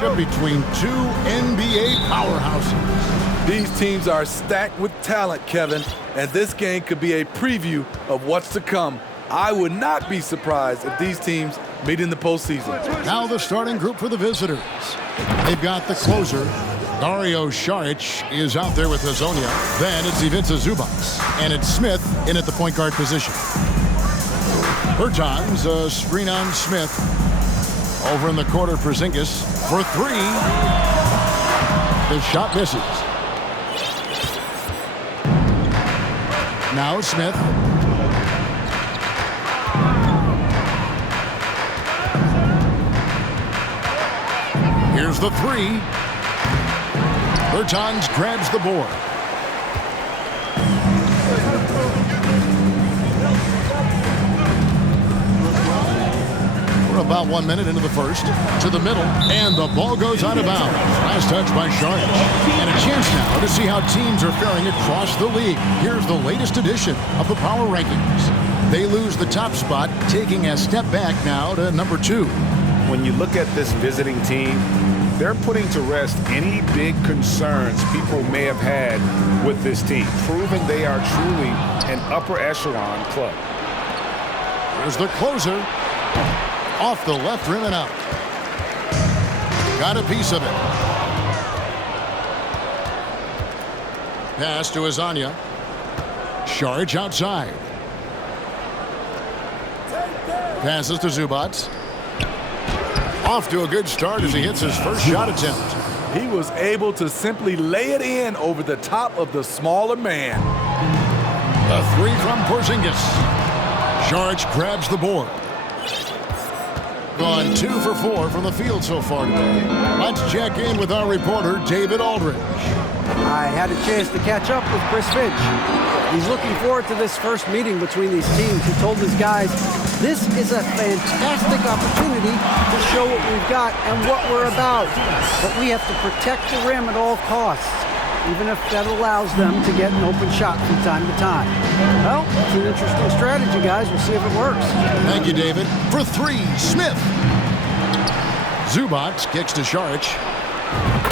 Between two NBA powerhouses. These teams are stacked with talent, Kevin, and this game could be a preview of what's to come. I would not be surprised if these teams meet in the postseason. Now the starting group for the visitors. They've got the closer. Dario Saric is out there with Hazonia. Then it's Ivica Zubac. And it's Smith in at the point guard position. Bertans, a screen on Smith. Over in the corner, Porzingis for three. The shot misses. Now Smith. Here's the three. Bertans grabs the board. We're about 1 minute into the first. To the middle, and the ball goes out of bounds. Last touch by Saric. And a chance now to see how teams are faring across the league. Here's the latest edition of the Power Rankings. They lose the top spot, taking a step back now to number 2. When you look at this visiting team, they're putting to rest any big concerns people may have had with this team, proving they are truly an upper echelon club. Here's the closer. Off the left rim and out. Got a piece of it. Pass to Hazonia. Saric outside. Passes to Zubac. Off to a good start as he hits his first shot attempt. He was able to simply lay it in over the top of the smaller man. The three from Porzingis. Saric grabs the board. Gone 2 for 4 from the field so far today. Let's check in with our reporter, David Aldridge. I had a chance to catch up with Chris Finch. He's looking forward to this first meeting between these teams. He told his guys, this is a fantastic opportunity to show what we've got and what we're about. But we have to protect the rim at all costs, even if that allows them to get an open shot from time to time. Well, it's an interesting strategy, guys. We'll see if it works. Thank you, David. For three, Smith. Zubac kicks to Saric.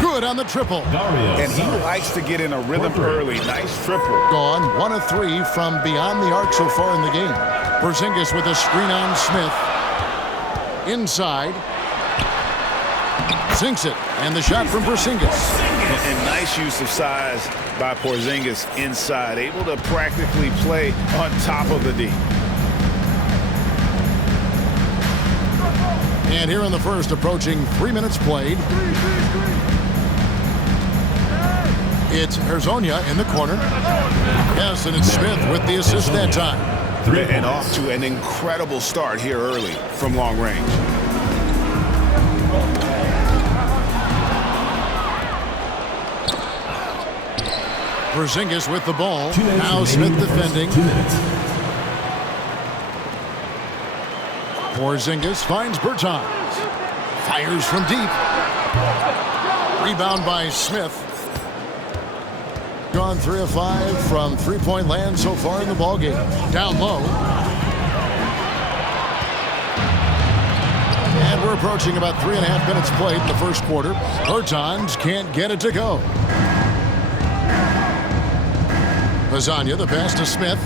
Good on the triple. And he likes to get in a rhythm early. Nice triple. Gone 1 of 3 from beyond the arc so far in the game. Porzingis with a screen on Smith. Inside. Sinks it. And the shot from Porzingis. And nice use of size by Porzingis inside. Able to practically play on top of the D. And here in the first, approaching 3 minutes played. It's Hazonia in the corner. Yes, and it's Smith with the assist that time. And off to an incredible start here early from long range. Porzingis with the ball. Now Smith defending. Porzingis finds Bertans. Fires from deep. Rebound by Smith. Gone 3 of 5 from three-point land so far in the ballgame. Down low. And we're approaching about 3.5 minutes played in the first quarter. Bertans can't get it to go. Hazonia, the pass to Smith.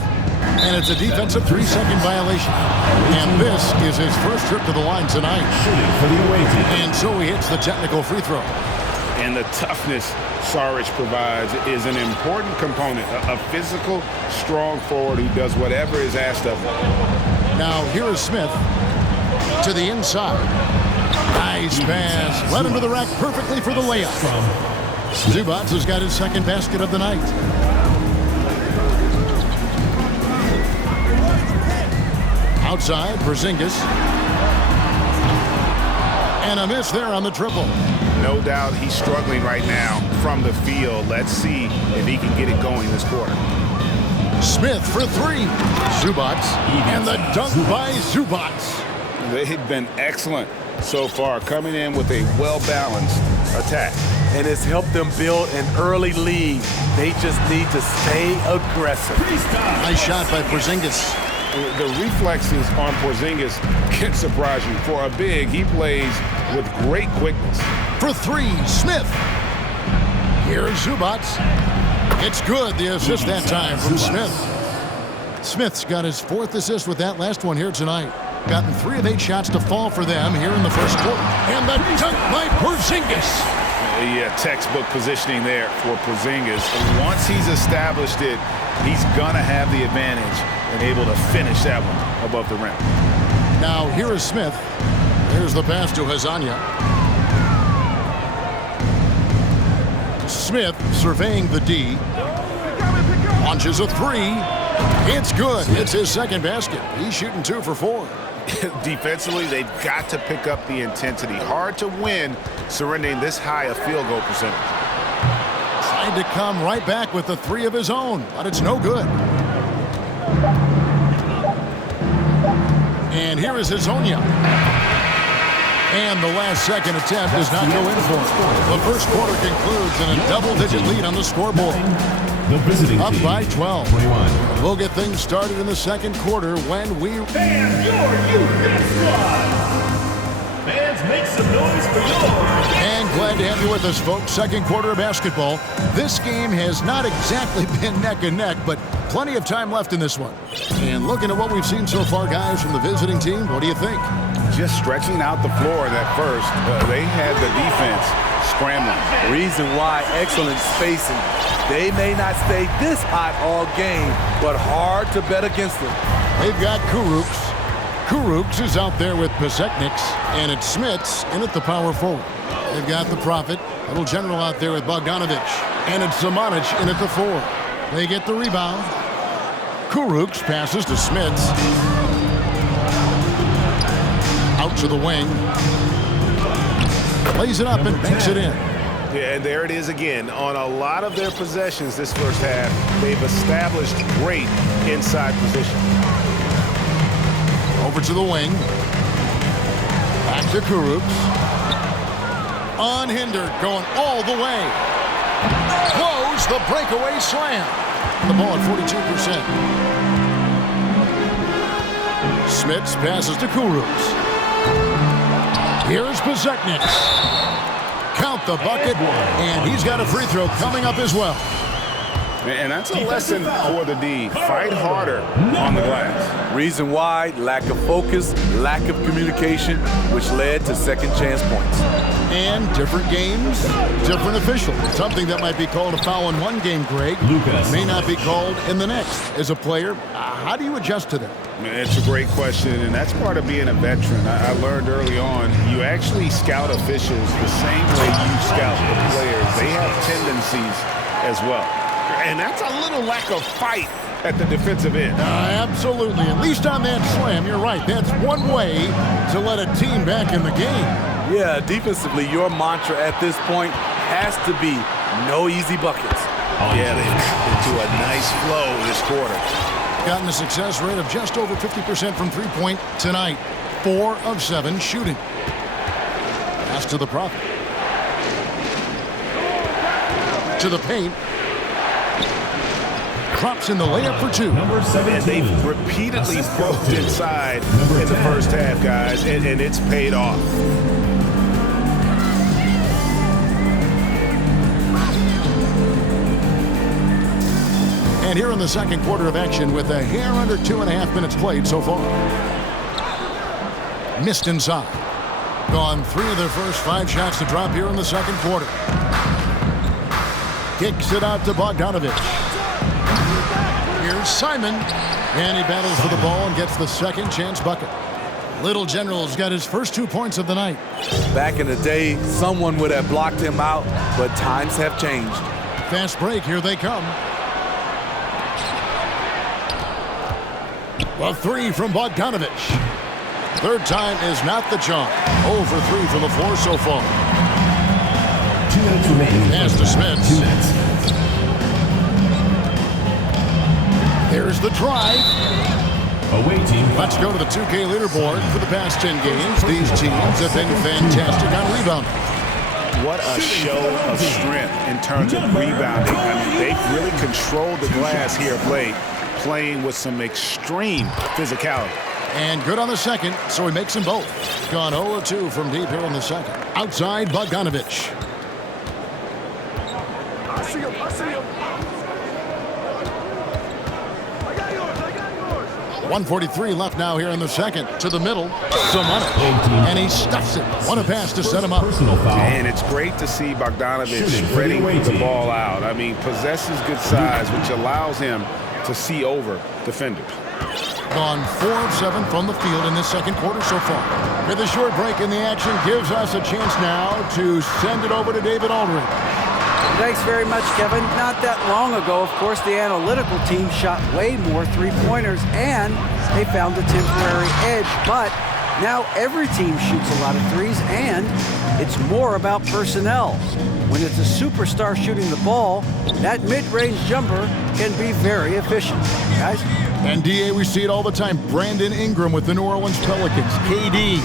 And it's a defensive 3-second violation. And this is his first trip to the line tonight. And so he hits the technical free throw. And the toughness Saric provides is an important component. A physical, strong forward who does whatever is asked of him. Now here is Smith to the inside. Nice pass. Led him to the rack perfectly for the layup. Zubac has got his second basket of the night. Outside, Porzingis. And a miss there on the triple. No doubt he's struggling right now from the field. Let's see if he can get it going this quarter. Smith for three. Zubac. And the dunk by Zubac. They've been excellent so far, coming in with a well-balanced attack. And it's helped them build an early lead. They just need to stay aggressive. Nice shot by Porzingis. The reflexes on Porzingis can surprise you. For a big, he plays with great quickness. For three, Smith. Here's Zubac. It's good, the assist that time from Smith. Smith's got his 4th assist with that last one here tonight. Gotten 3 of 8 shots to fall for them here in the first quarter. And the dunk by Porzingis. Yeah, textbook positioning there for Porzingis. Once he's established it, he's going to have the advantage and able to finish that one above the rim. Now here is Smith. Here's the pass to Hazanya. Smith surveying the D. Launches a 3. It's good. It's his 2nd basket. He's shooting 2 for 4. Defensively, they've got to pick up the intensity. Hard to win surrendering this high a field goal percentage. Tried to come right back with a 3 of his own, but it's no good. And here is Hazonia. And the last second attempt does not go in for it. The first quarter concludes in a double-digit lead on the scoreboard. The visiting Up team, by 12. 21. We'll get things started in the second quarter when we... Fans, your youth squad. Fans, make some noise for yours. And glad to have you with us, folks. Second quarter of basketball. This game has not exactly been neck and neck, but plenty of time left in this one. And looking at what we've seen so far, guys, from the visiting team, what do you think? Just stretching out the floor in that first. They had the defense scrambling. Reason why, excellent spacing. They may not stay this hot all game, but hard to bet against them. They've got Kurucs. Kurucs is out there with Pasekniks, and it's Smits in at the power forward. They've got the Prophet, little general out there with Bogdanovich, and it's Zamanic in at the 4. They get the rebound. Kurucs passes to Smits. Out to the wing. Plays it up and banks it in. Yeah, and there it is again. On a lot of their possessions this first half, they've established great inside position. Over to the wing. Back to Kurucs. Unhindered, going all the way. Close the breakaway slam. The ball at 42%. Smits passes to Kurucs. Here's Pasekniks. Count the bucket, and he's got a free throw coming up as well. And that's a lesson for the D. Fight harder on the glass. Reason why, lack of focus, lack of communication, which led to second chance points. And different games, different officials. Something that might be called a foul in one game, Greg, may not be called in the next. As a player, how do you adjust to that? It's a great question, and that's part of being a veteran. I learned early on, you actually scout officials the same way you scout the players. They have tendencies as well. And that's a little lack of fight at the defensive end. Absolutely. At least on that slam, you're right. That's one way to let a team back in the game. Yeah, defensively, your mantra at this point has to be no easy buckets. Yeah, they've gotten into a nice flow this quarter. Gotten a success rate of just over 50% from three-point tonight. 4 of 7 shooting. Pass to the Prophet. To the paint. Drops in the layup for 2. And they've repeatedly poked inside in the first half, guys, and it's paid off. And here in the second quarter of action with a hair under 2.5 minutes played so far. Missed inside. Gone 3 of their first 5 shots to drop here in the second quarter. Kicks it out to Bogdanovich. Here's Simon. And he battles for the ball and gets the second chance bucket. Little General's got his first 2 points of the night. Back in the day, someone would have blocked him out, but times have changed. Fast break, here they come. A 3 from Bogdanovich. Third time is not the charm. 0 for 3 from the floor so far. 2 minutes remaining. Pass to Smith. 2 minutes. Here's the drive. Away team. Let's go to the 2K leaderboard for the past 10 games. These teams have been fantastic on rebounding. What a show of strength in terms of rebounding. I mean, they've really controlled the glass here of late, playing with some extreme physicality. And good on the second, so he makes them both. Gone 0-2 from deep here in the second. Outside, Bogdanovich. I see him. 1:43 left now here in the second. To the middle, Samonis. And he stuffs it. What a pass to set him up. Personal foul. And it's great to see Bogdanovich Shooting for the spreading away the team. ball out. I mean, possesses good size, which allows him to see over defenders. Gone 4 of 7 from the field in this second quarter so far. With a short break in the action, gives us a chance now to send it over to David Aldridge. Thanks very much, Kevin. Not that long ago, of course, the analytical team shot way more three-pointers, and they found a temporary edge. But now every team shoots a lot of threes, and it's more about personnel. When it's a superstar shooting the ball, that mid-range jumper can be very efficient. Guys? And DA, we see it all the time. Brandon Ingram with the New Orleans Pelicans. KD,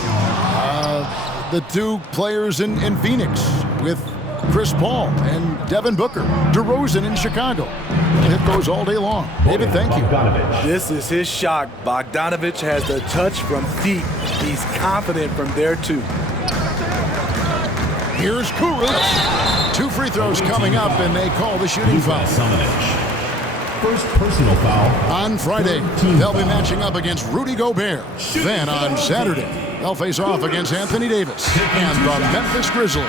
the two players in Phoenix with Chris Paul and Devin Booker. DeRozan in Chicago. Hit those all day long. David, thank you. This is his shot. Bogdanovich has the touch from deep. He's confident from there, too. Here's Kuruc. 2 free throws coming up, and they call the shooting foul. First personal foul. On Friday, they'll be matching up against Rudy Gobert. Then on Saturday, they'll face off against Anthony Davis and the Memphis Grizzlies.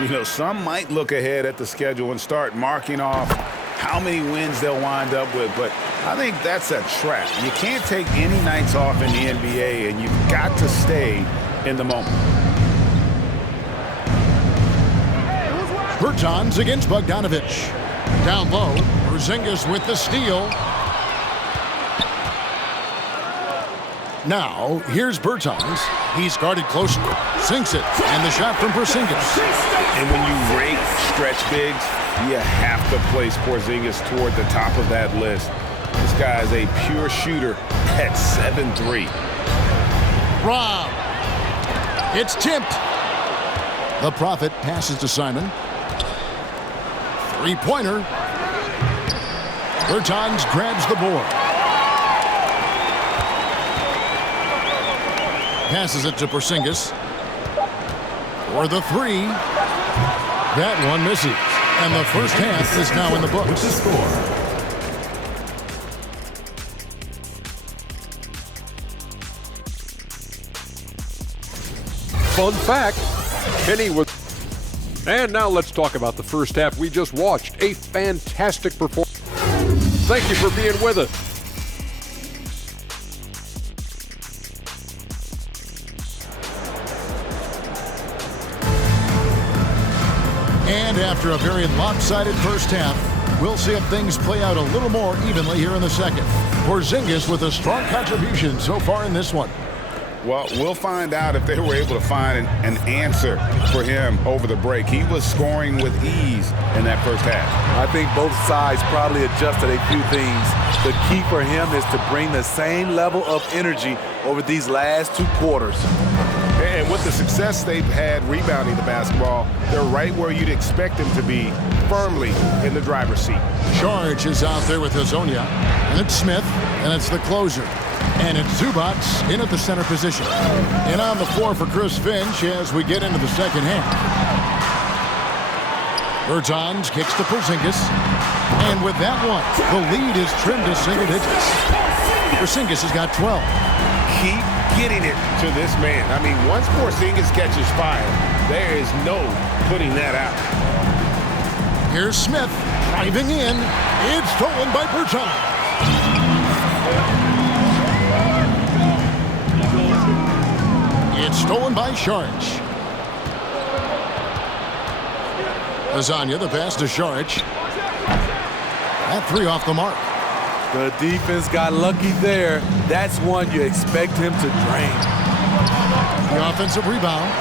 You know, some might look ahead at the schedule and start marking off how many wins they'll wind up with, but I think that's a trap. You can't take any nights off in the NBA, and you've got to stay in the moment. Bertans against Bogdanovich. Down low, Porzingis with the steal. Now, here's Bertans. He's guarded closely, sinks it, and the shot from Porzingis. And when you rate stretch bigs, you have to place Porzingis toward the top of that list. This guy is a pure shooter at 7'3". Rob. It's tipped. The Prophet passes to Simon. Three-pointer. Bertans grabs the board. Passes it to Porzingis. For the three. That one misses. And the first half is now in the books. What's the score? Fun fact, Kenny was... And now let's talk about the first half we just watched. A fantastic performance. Thank you for being with us. And after a very lopsided first half, we'll see if things play out a little more evenly here in the second. Porzingis with a strong contribution so far in this one. Well, we'll find out if they were able to find an answer for him over the break. He was scoring with ease in that first half. I think both sides probably adjusted a few things. The key for him is to bring the same level of energy over these last 2 quarters. And with the success they've had rebounding the basketball, they're right where you'd expect them to be, firmly in the driver's seat. Charge is out there with Hazonia. And it's Smith, and it's the closer. And it's Zubac in at the center position. And on the floor for Chris Finch as we get into the second half. Bertans kicks to Porzingis. And with that one, the lead is trimmed to single digits. Porzingis has got 12. Keep getting it to this man. I mean, once Porzingis catches fire, there is no putting that out. Here's Smith driving in. It's stolen by Bertans. It's stolen by Saric. Lasagna, the pass to Saric. That three off the mark. The defense got lucky there. That's one you expect him to drain. The offensive rebound.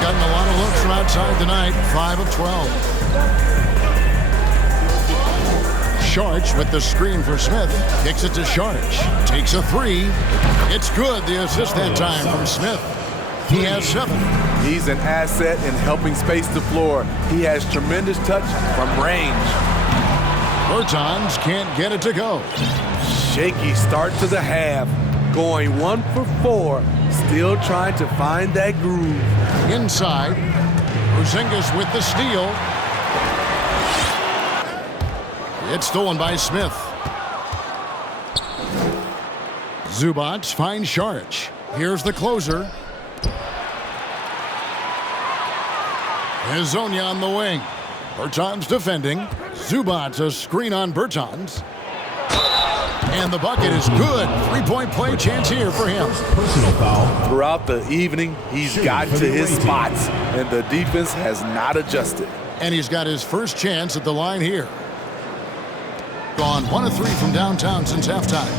Gotten a lot of looks from outside tonight. 5 of 12. Saric with the screen for Smith. Kicks it to Saric. Takes a three. It's good. The assist that time from Smith. He has 7. He's an asset in helping space the floor. He has tremendous touch from range. Bertans can't get it to go. Shaky start to the half. going 1 for 4, still trying to find that groove. Inside, Porzingis with the steal. It's stolen by Smith. Zubac finds Saric. Here's the closer. Hezonja on the wing. Bertans defending. Zubac a screen on Bertans. And the bucket is good. Three-point play chance here for him. Personal foul. Throughout the evening, he's gotten to his spots, and the defense has not adjusted. And he's got his first chance at the line here. Gone 1 of 3 from downtown since halftime.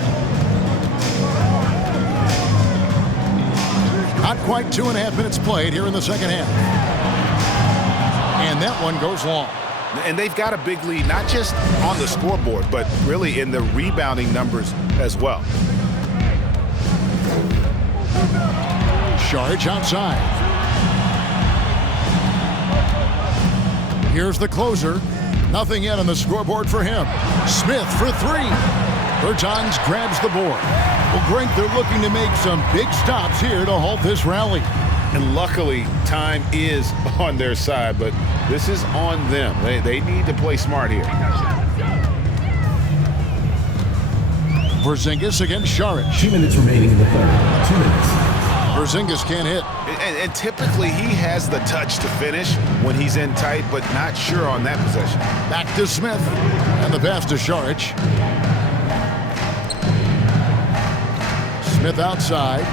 Not quite 2.5 minutes played here in the second half. And that one goes long. And they've got a big lead, not just on the scoreboard, but really in the rebounding numbers as well. Saric outside. Here's the closer. Nothing yet on the scoreboard for him. Smith for 3. Bertans grabs the board. Well, Greg, they're looking to make some big stops here to halt this rally. And luckily, time is on their side, but this is on them. They need to play smart here. Porzingis against Saric. 2 minutes remaining in the third. 2 minutes. Porzingis can't hit. And typically, he has the touch to finish when he's in tight, but not sure on that possession. Back to Smith. And the pass to Saric. Smith outside.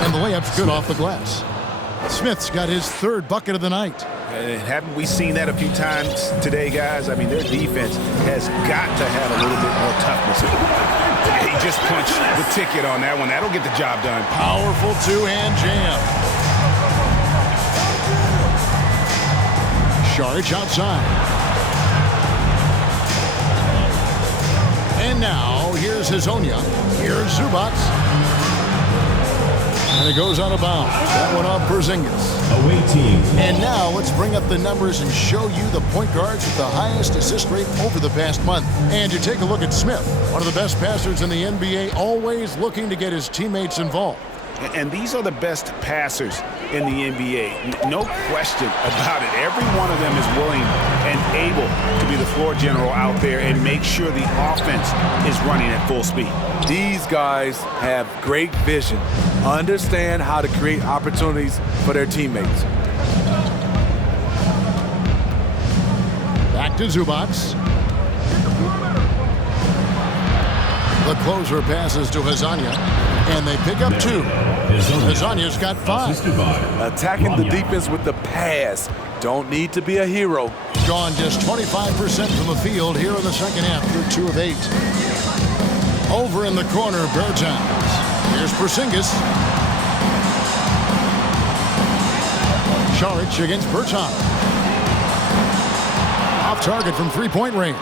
And the layup's good off the glass. Smith's got his 3rd bucket of the night. And haven't we seen that a few times today, guys? I mean, their defense has got to have a little bit more toughness. He just punched the ticket on that one. That'll get the job done. Powerful 2-hand jam. Saric outside. And now, here's Hezonja. Here's Zubac. And it goes out of bounds. That one off Porzingis. Away team. And now let's bring up the numbers and show you the point guards with the highest assist rate over the past month. And you take a look at Smith, one of the best passers in the NBA, always looking to get his teammates involved. And these are the best passers in the NBA. No question about it. Every one of them is willing and able to be the floor general out there and make sure the offense is running at full speed. These guys have great vision, understand how to create opportunities for their teammates. Back to Zubac. The closer passes to Hezonja, and they pick up 2. Hezonja's got 5. Attacking the defense with the pass. Don't need to be a hero. Gone just 25% from the field here in the second half. They're 2 of 8. Over in the corner, Bertans. Here's Porzingis. Saric against Bertans. Off target from 3-point range.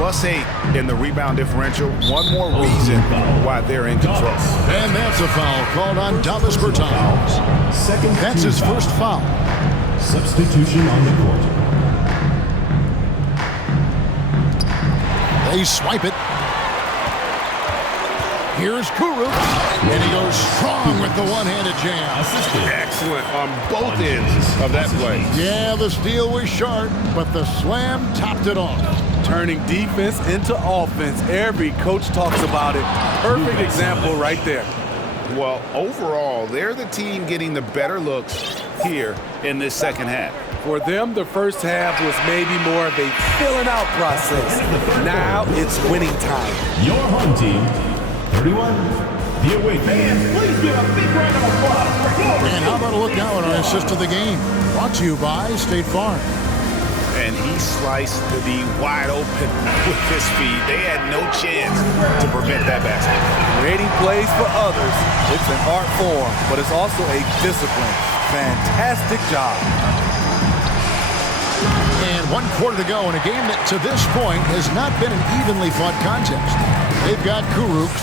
+8 in the rebound differential. One more reason why they're in control. And that's a foul called on Davis Bertans. That's his first foul. Substitution on the court. They swipe it. Here's Kuru. And he goes strong with the one-handed jam. Excellent on both ends of that play. Yeah, the steal was sharp, but the slam topped it off. Turning defense into offense. Every coach talks about it. Perfect example right there. Well, overall, they're the team getting the better looks here in this second half. For them, the first half was maybe more of a filling out process. Now it's winning time. Your home team, 31. The away team. Please give a big round of applause for And how about a look now at our assist of the game? Brought to you by State Farm. And he sliced the wide open with his feet. They had no chance to prevent that basket. Creating plays for others, it's an art form, but it's also a discipline. Fantastic job. And 1 quarter to go in a game that to this point has not been an evenly fought contest. They've got Kurucs,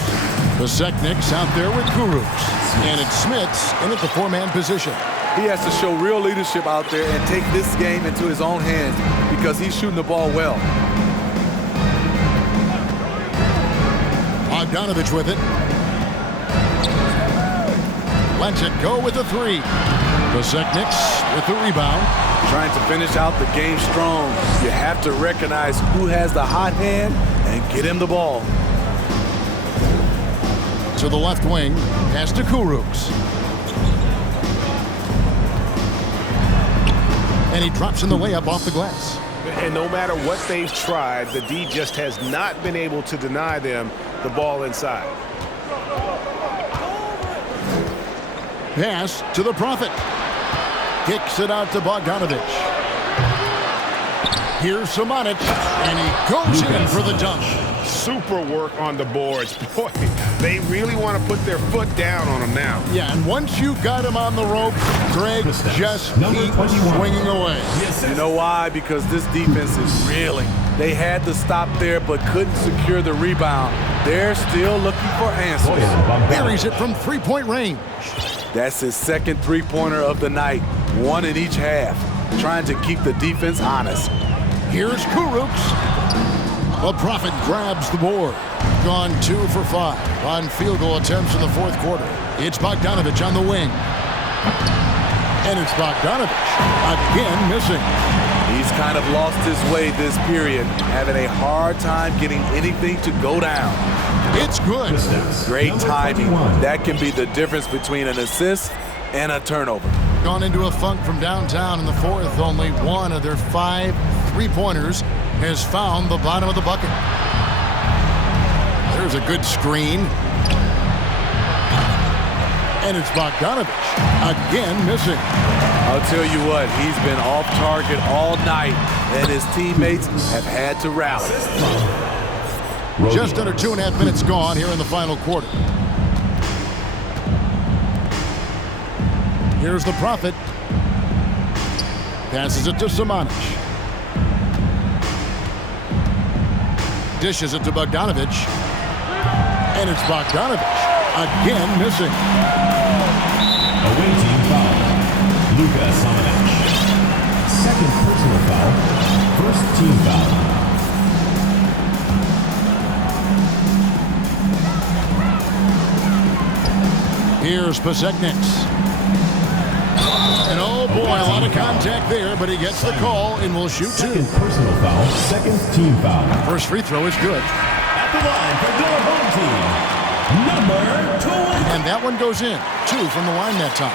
the Sekniks out there with Kurucs, and it's Smith's in at the 4-man position. He has to show real leadership out there and take this game into his own hands because he's shooting the ball well. Bogdanovich with it. Lets it go with the three. Ka4ika with the rebound. Trying to finish out the game strong. You have to recognize who has the hot hand and get him the ball. To the left wing, pass to Ka4ika. And he drops in the layup off the glass. And no matter what they've tried, the D just has not been able to deny them the ball inside. Pass to the Prophet. Kicks it out to Bogdanovich. Here's Samanic, and he goes in for the dunk. Super work on the boards. Boy, they really want to put their foot down on him now. Yeah, and once you got him on the rope, Greg just keeps swinging away. You know why? Because this defense is reeling. They had to stop there but couldn't secure the rebound. They're still looking for answers. Buries it from three-point range. That's his second three-pointer of the night, one in each half, trying to keep the defense honest. Here's Ka4ika. The Prophet grabs the board. Gone 2 for 5 on field goal attempts in the fourth quarter. It's Bogdanovich on the wing. And it's Bogdanovich again missing. He's kind of lost his way this period, having a hard time getting anything to go down. It's good. Great timing. That can be the difference between an assist and a turnover. Gone into a funk from downtown in the fourth. Only one of their 5 three-pointers has found the bottom of the bucket. There's a good screen. And it's Bogdanovich again missing. I'll tell you what, he's been off target all night, and his teammates have had to rally. Just under 2.5 minutes gone here in the final quarter. Here's the Prophet. Passes it to Samanic. Dishes it to Bogdanovich. And it's Bogdanovich again missing. Away team foul. Luka Samanic. Second personal foul. First team foul. Here's Ka4ika. And oh boy, a lot of contact there, but he gets the call and will shoot 2. Second personal foul. Second team foul. First free throw is good. At the line for your home team, number 2. And that one goes in. 2 from the line that time.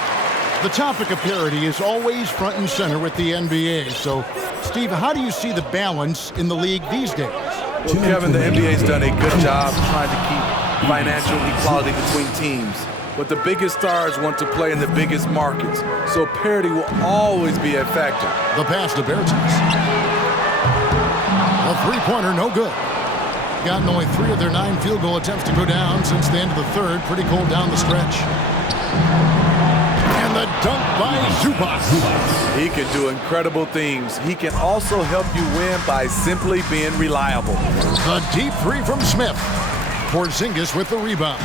The topic of parity is always front and center with the NBA. So, Steve, how do you see the balance in the league these days? Well, Kevin, the NBA's done a good job trying to keep financial equality between teams. But the biggest stars want to play in the biggest markets, so parity will always be a factor. The pass to Bertans. A three-pointer, no good. Gotten only 3 of their 9 field goal attempts to go down since the end of the third. Pretty cold down the stretch. And the dunk by Zubac. He can do incredible things. He can also help you win by simply being reliable. The deep 3 from Smith. Porzingis with the rebound.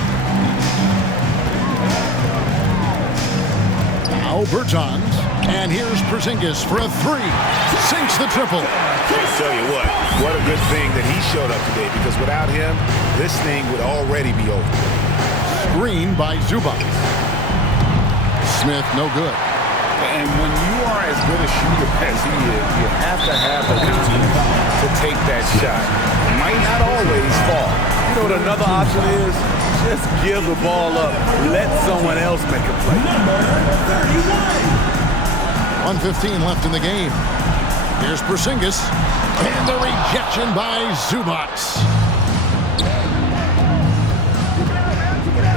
Now Bertans. And here's Porzingis for a 3. Sinks the triple. I'll tell you what a good thing that he showed up today, because without him, this thing would already be over. Screen by Zubac. Smith, no good. And when you are as good a shooter as he is, you have to have the confidence to take that shot. It might not always fall. You know what another option is? Just give the ball up. Let someone else make a play. Number 31. 1:15 left in the game. Here's Porzingis. And the rejection by Zubac.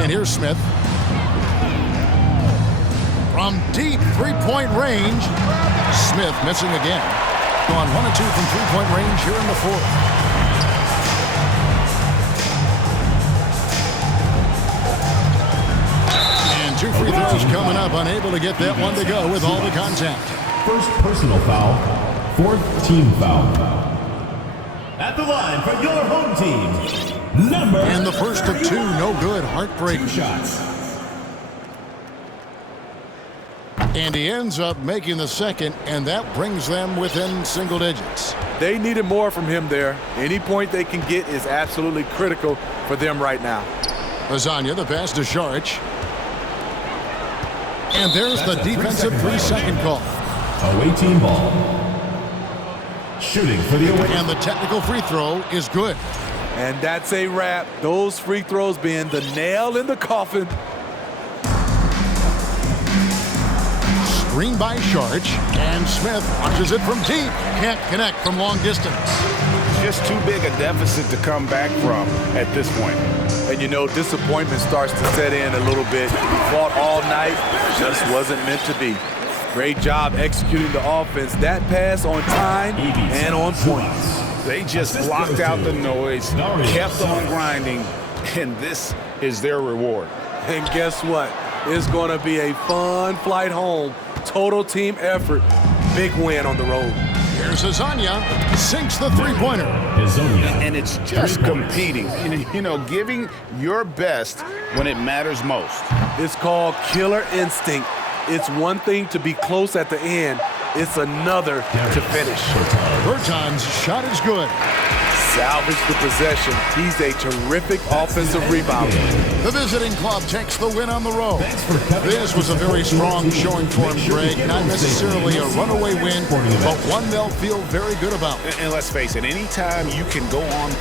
And here's Smith. From deep three-point range. Smith missing again. Gone 1 of 2 from three-point range here in the fourth. And 2 free throws coming up. Unable to get that one to go with all the contact. First personal foul. Fourth team foul. At the line for your home team, number. And the first of 2, no good. Heartbreak. 2 shots. And he ends up making the second, and that brings them within single digits. They needed more from him there. Any point they can get is absolutely critical for them right now. Lasagna, the pass to Saric. And there's the defensive 3-second call. Away team ball. Shooting for the away. And the technical free throw is good. And that's a wrap. Those free throws being the nail in the coffin. Screen by Saric, and Smith launches it from deep. Can't connect from long distance. Just too big a deficit to come back from at this point. And you know, disappointment starts to set in a little bit. Fought all night, just wasn't meant to be. Great job executing the offense. That pass on time and on point. They just blocked out the noise, kept on grinding, and this is their reward. And guess what? It's going to be a fun flight home. Total team effort. Big win on the road. Here's Lasagna. Sinks the three-pointer. And it's just competing. You know, giving your best when it matters most. It's called killer instinct. It's one thing to be close at the end. It's another to finish. Berton's shot is good. Salvage the possession. He's a terrific offensive rebounder. The visiting club takes the win on the road. This was a very strong showing for him, Greg. Not necessarily a runaway win, but one they'll feel very good about. And let's face it, anytime you can go on